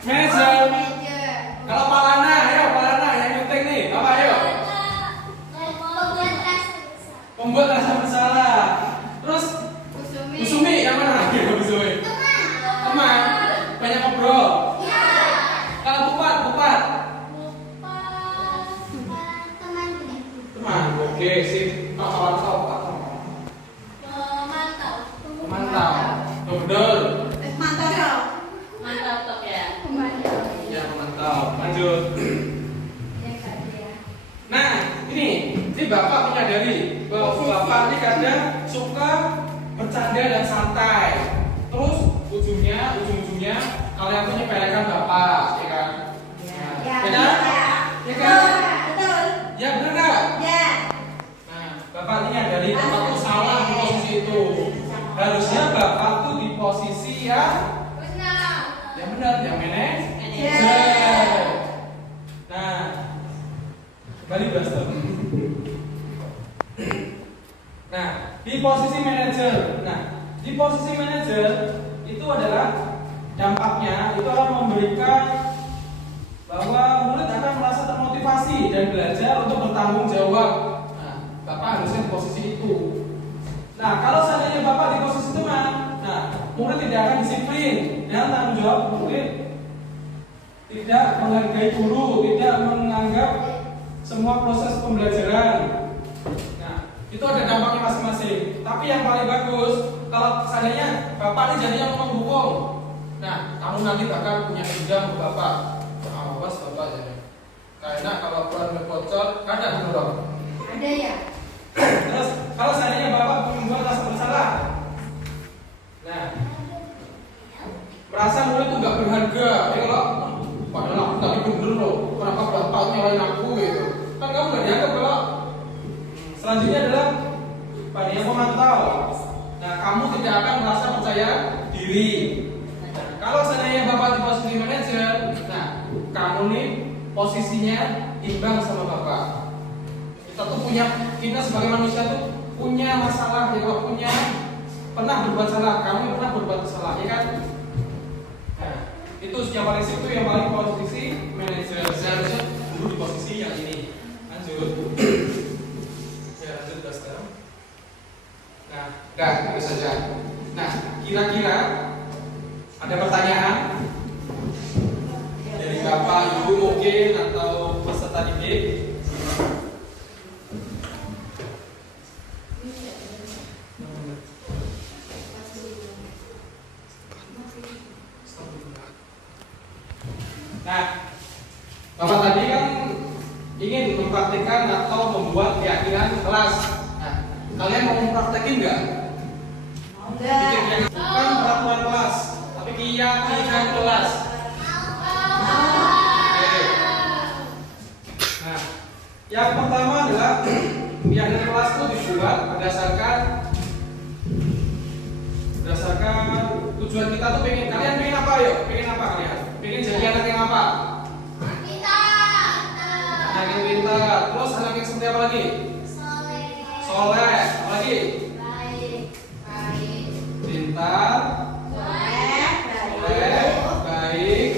Manajer. Kalau Pak Lana, ayo Pak Lana yang nyunting nih, apa ayo? Pembuat rasa bersalah. Terus Bu Sumi yang mana? Bu Sumi. Teman. Banyak ngobrol. Kalau Bupat. Teman. Oke, sip. Pemantau. Betul. Mantap tok ya. Ya, pemantau. Lanjut. Nah, ini Bapak menyadari bahwa Bapak ini kadang suka bercanda dan santai. Terus ujung-ujungnya kalian tuh nyepelekan Bapak, ya kan? Ya kan? Betul. Ya benar nggak? Ya. Nah, Bapak ini nyadari Bapak tuh salah di posisi itu. Harusnya Bapak tuh di posisi yang benar, yang manajer. Nah, kembali Brastom. Nah, di posisi manajer itu adalah dampaknya itu akan memberikan bahwa murid akan merasa termotivasi dan belajar untuk bertanggung jawab. Nah, Bapak harusnya di posisi itu. Nah, kalau seandainya Bapak di posisi teman, nah, murid tidak akan disiplin dan tanggung jawab murid tidak menghargai guru, tidak menganggap semua proses pembelajaran. Nah, itu ada dampaknya masing-masing. Tapi yang paling bagus kalau seandainya Bapak ini jadinya menghukum. Nah, kamu nanti bakal punya dendam ke Bapak. Awas Bapak jadi. Karena kalau Quran bocor, ada belum? Ada ya. Terus kalau seandainya Bapak membuat rasa bersalah, nah, merasa murid itu nggak berharga, ya kalau padahal aku tadi bener loh, kenapa Bapak nyalain aku gitu? Kan kamu nggak dianggap Bapak. Selanjutnya adalah pada yang memantau. Nah, kamu tidak akan merasa percaya diri. Nah, kalau seandainya Bapak di posisi manajer, nah, kamu nih posisinya imbang sama Bapak. Kita sebagai manusia tuh punya masalah, ya kalau punya pernah berbuat salah, kamu pernah berbuat salah, ya kan? Nah, itu yang paling itu yang paling posisi manajer. Seharusnya dulu di posisi yang ini. Lanjut. Ya, lanjut sekarang. Nah, udah itu saja. Nah, kira-kira ada pertanyaan dari Bapak, Ibu mungkin atau peserta didik? Nah, Bapak tadi kan ingin mempraktikkan atau membuat keyakinan kelas. Nah, kalian mau mempraktekin nggak? Bikin bukan peraturan kelas, tapi keyakinan kelas. Yang pertama adalah piagam kelas itu dibuat berdasarkan tujuan kita tuh kalian pengen apa, yuk? Pengen apa kalian? Pengen jadi anak yang apa? Anak yang pintar. Terus anak yang seperti apa lagi? Soleh. Apa lagi? Pintar. Soleh. Baik.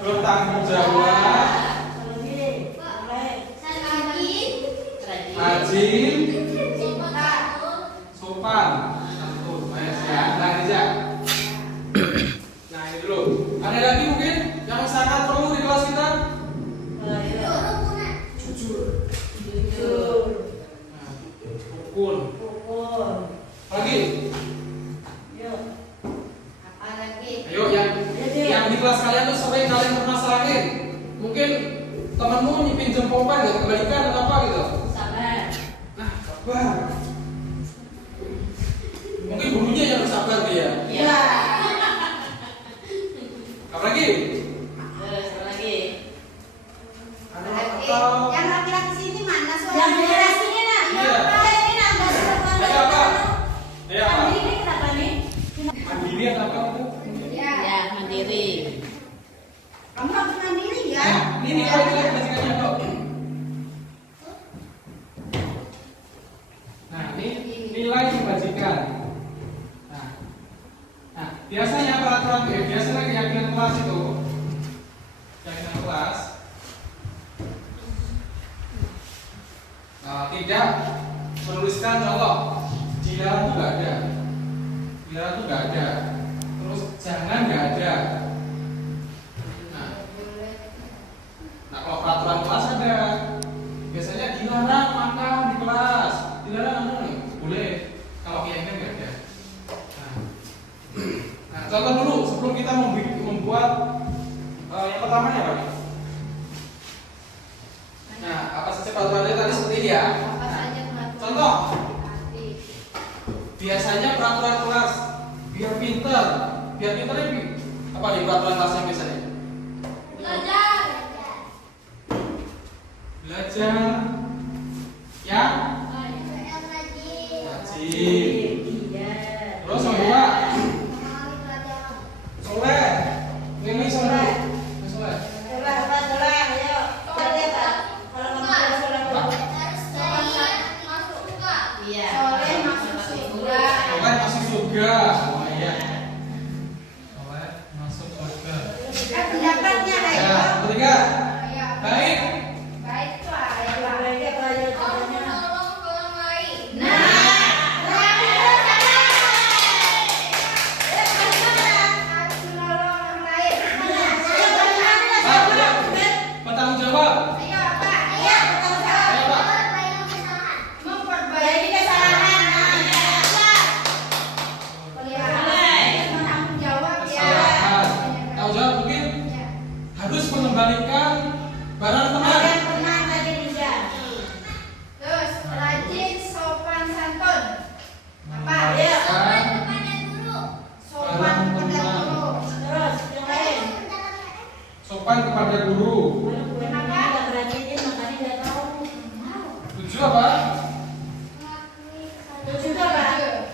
Bertanggung jawab. Rajin. Sopan. Santun. Baik ya. Nah ini aja. Nah ini dulu. Ada lagi mungkin yang sangat perlu di kelas kita? Jujur. Nah, rukun. Lagi. Ayo yang di kelas kalian tuh sering kalian permasalahin. Mungkin temanmu pinjam pulpen gak kebalikan atau apa gitu. Nah, sabar. Mungkin gurunya yang harus sabar dia. Apa lagi? Atau Yang laki-laki sini mana suara? Iya. Ayo apa? Mandiri atau apa itu? Mandiri. Kamu harus mandiri ya? Nah, ini nilai kebajikannya dok. Nah, ini nilai kebajikan. Nah, biasanya peraturan biasanya keyakinan kelas itu, keyakinan kelas tidak menuliskan contoh dilarang itu nggak ada, dilarang itu nggak ada, terus jangan nggak ada. Nah, kalau peraturan kelas ada, biasanya dilarang makan di kelas, dilarang anu boleh. Kalau keyakinan nggak ada. Nah, contoh dulu sebelum kita membuat yang pertamanya apa nih? Nah, apa saja peraturannya tadi seperti ini ya. Contoh, biasanya peraturan kelas biar pinter ini apa nih peraturan kelasnya biasanya? Belajar yang rajin. Terus yang kedua, soleh. Ini soleh. Soleh. Soleh masuk surga. Oh iya. Soleh masuk surga. Pendapatnya Ya, ketiga, baik. Bertanggung jawab. Ayo, Pak. Memperbaiki kesalahan. Tanggung jawab ya. Kesalahan. Tanggung jawab mungkin harus mengembalikan barang teman. Terus rajin, sopan, santun. Apa? Sopan kepada guru. Terus yang lain. Sopan kepada guru. Tujuh apa? Kesalahan.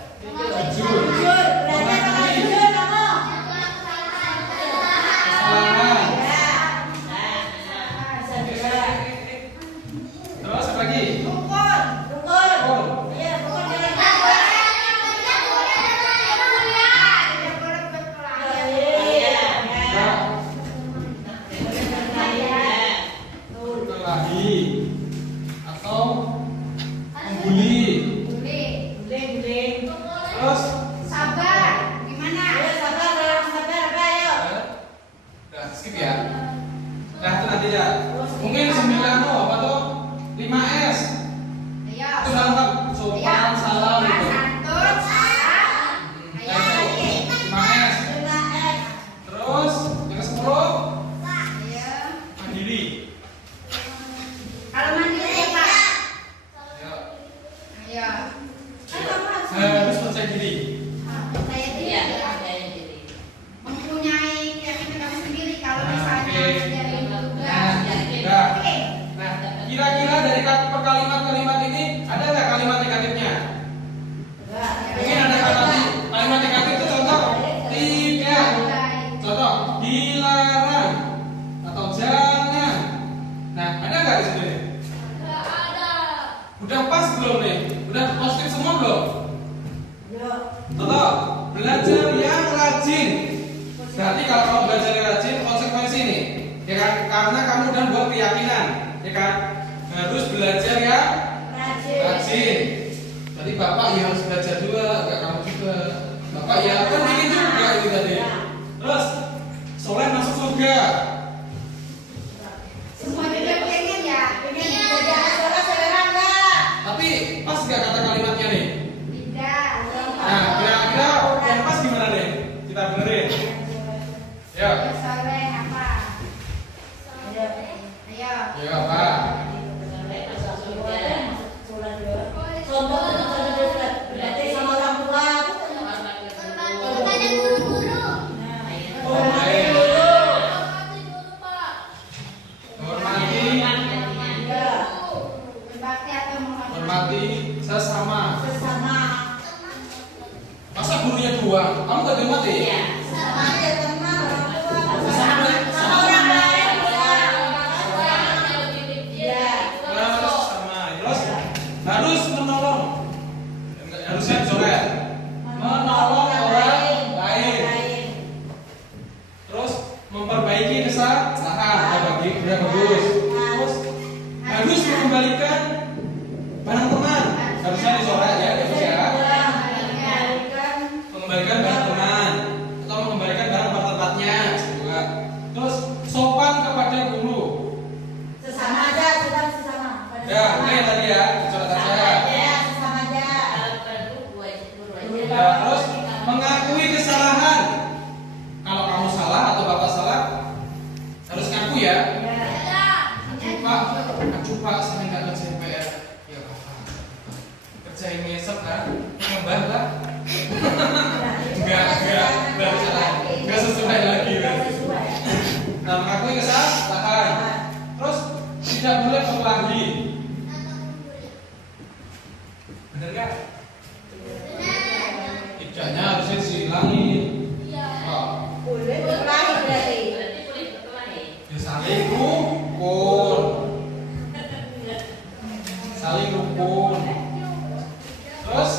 Terus apa lagi? Rukun. Berkelahi atau membuli. Terus Sabar. Gimana? udah skip ya. Nah itu nanti ya. Mungkin 9 tuh apa tuh? 5S. Ayo. Itu udah lengkap. Sopan, salam gitu. Santun, salam. Ayo lagi. 5S. Terus yang ke-10 Ayo. mandiri. Kalau mandiri Pak. Ayo. Ayo. Harus percaya diri. Saya diri. Mempunyai keyakinan kamu sendiri. Kalau Nah, misalnya oke. dari juga. Nah, udah. positif semua belum? Ya. Tetap belajar yang rajin. Berarti kalau kamu belajar yang rajin, konsekuensi ini, ya kan? Karena kamu udah buat keyakinan, ya kan? Harus belajar yang rajin. Berarti bapak ya harus belajar juga, enggak kamu juga. Bapak ya kan bikin juga itu tadi. Terus soleh masuk surga. Semua juga pengen ya. Tapi pas nggak kata kalimatnya nih? Tidak. Nah, kira-kira yang pas gimana nih? Kita benerin. Ya. Soleh apa? Ayo. Ya, Pak. Berarti sama orang tua. Hormati, Berbakti atau hormati sesama. Sesama. Masa gurunya dua? Kamu gak dihormati? Sama ya teman orang tua. Sama. Sama orang lain. Ya. Terus sama. Terus harus menolong. Harusnya dicoret. Menolong orang lain. Terus memperbaiki kesalahan. Udah bagus. Terus harus mengembalikan barang teman. Harusnya dicoret ya, terus ya. Mengembalikan barang teman atau mengembalikan barang pada tempatnya juga. Terus sopan kepada guru. Sesama aja, sesama. Ya, oke tadi ya, coret aja. Ya, sesama aja. Ya, terus mengakui kesalahan. Kalau kamu salah atau bapak salah, harus ngaku ya. Aduh pak, saya nggak ngerjain PR. Ya bapak, kerjain ngesek kan, ngembah lah. Enggak sesuai lagi. Nah, mengakui kesalahan. Terus tidak boleh berkelahi. Bener nggak? Tidaknya harusnya dihilangin. Oh, Boleh berkelahi berarti. ya saling rukun. Saling rukun. Terus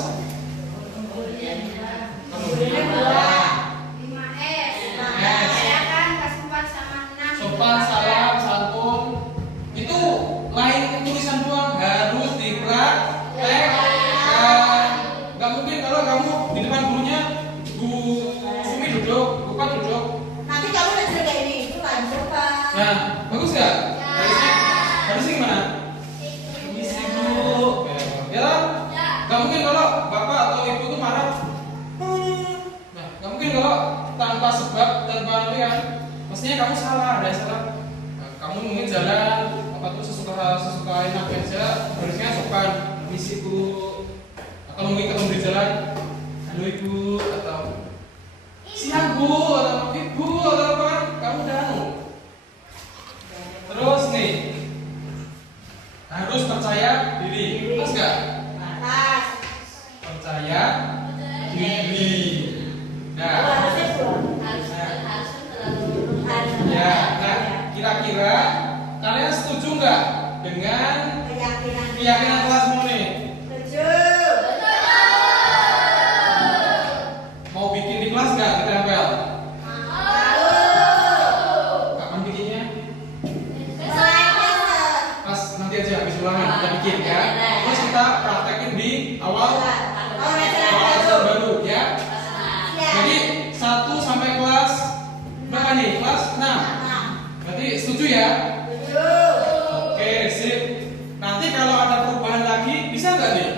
kemudian 5S. S. Saya kan kelas 4 sama 6. sopan, salam, santun itu lain tulisan doang, harus dipraktekkan. Gak mungkin kalau kamu di depan gurunya Bu Sumi duduk, Bukan duduk. Nanti kamu udah cerita ini, itu lanjut pak. Nah, bagus nggak? Harusnya gimana? Misi Bu. Ya kan? Gak mungkin kalau bapak atau ibu tuh marah. Nah, gak mungkin kalau tanpa sebab, tanpa pilihan. Maksudnya kamu salah, ada yang salah. Nah, kamu mungkin jalan apa tuh sesuka enak aja, harusnya sopan, misi Bu. Atau mungkin ketemu di jalan, halo ibu, atau siang Bu, atau ibu, atau apa kan? Kamu udah anu. Terus nih, harus percaya diri, pas nggak? Atas. Percaya diri. Nah, ya, nah, kira-kira kalian setuju nggak dengan keyakinan kelasmu nih? Mau bikin di kelas nggak ditempel? Kapan bikinnya? Pas nanti aja habis ulangan kita bikin ya. Terus kita praktekin di awal semester baru ya. Jadi 1 sampai kelas berapa nih? Kelas 6. Berarti setuju ya? Oke, sip. Nanti kalau ada perubahan lagi, bisa nggak nih?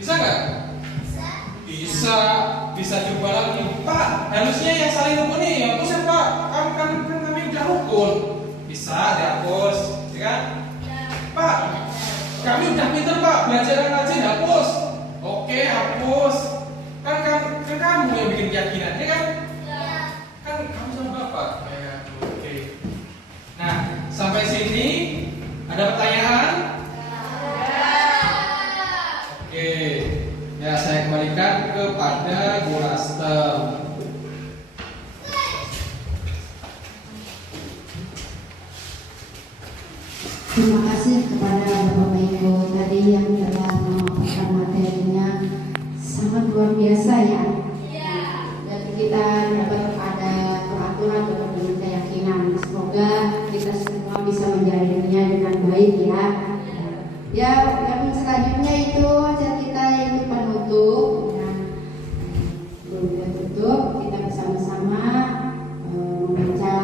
Bisa nggak? Bisa diubah lagi. Pak, harusnya yang saling rukun nih, hapus ya Pak. Kami udah rukun. Bisa dihapus, ya kan? Pak, kami udah pinter Pak, belajar yang rajin, hapus. Oke, hapus. Kan kamu yang bikin keyakinan, ya kan? Kan kamu sama Bapak. Ya, oke. Nah, sampai sini ada pertanyaan? Oke. Ya, saya kembalikan kepada Bu Rastem. Terima kasih kepada Bapak Ibu. Tadi Kiai yang telah memaparkan materinya sangat luar biasa ya. Jadi kita dapat ada peraturan dengan keyakinan. Semoga kita semua bisa menjalannya dengan baik ya. Ya, yang selanjutnya itu acara kita yaitu penutup. Nah, sebelum kita tutup, kita bersama-sama membaca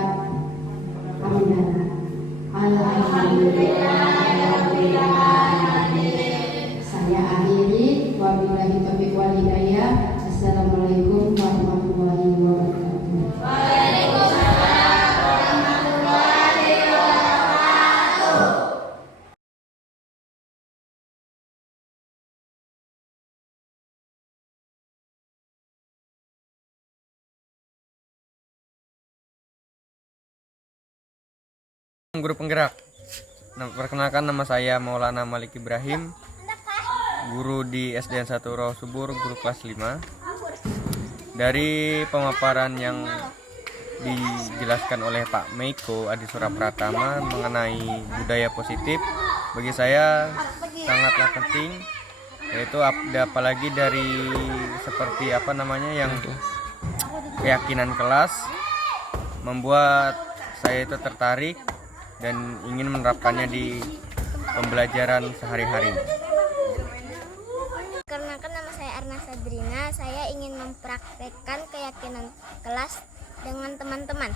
hamdalah. Alhamdulillah. Saya akhiri. Wabillahi taufiq wal hidayah. Assalamualaikum warahmatullahi wabarakatuh. Guru penggerak. Perkenalkan, nama saya Maulana Malik Ibrahim, guru di SDN 1 Rawasubur, guru kelas 5. Dari pemaparan yang dijelaskan oleh Pak Meiko Adisura Pratama mengenai budaya positif, bagi saya sangatlah penting, yaitu apalagi dari seperti yang keyakinan kelas, membuat saya itu tertarik dan ingin menerapkannya di pembelajaran sehari-hari. Perkenalkan, nama saya Erna Sadrina. Saya ingin mempraktekkan keyakinan kelas dengan teman-teman.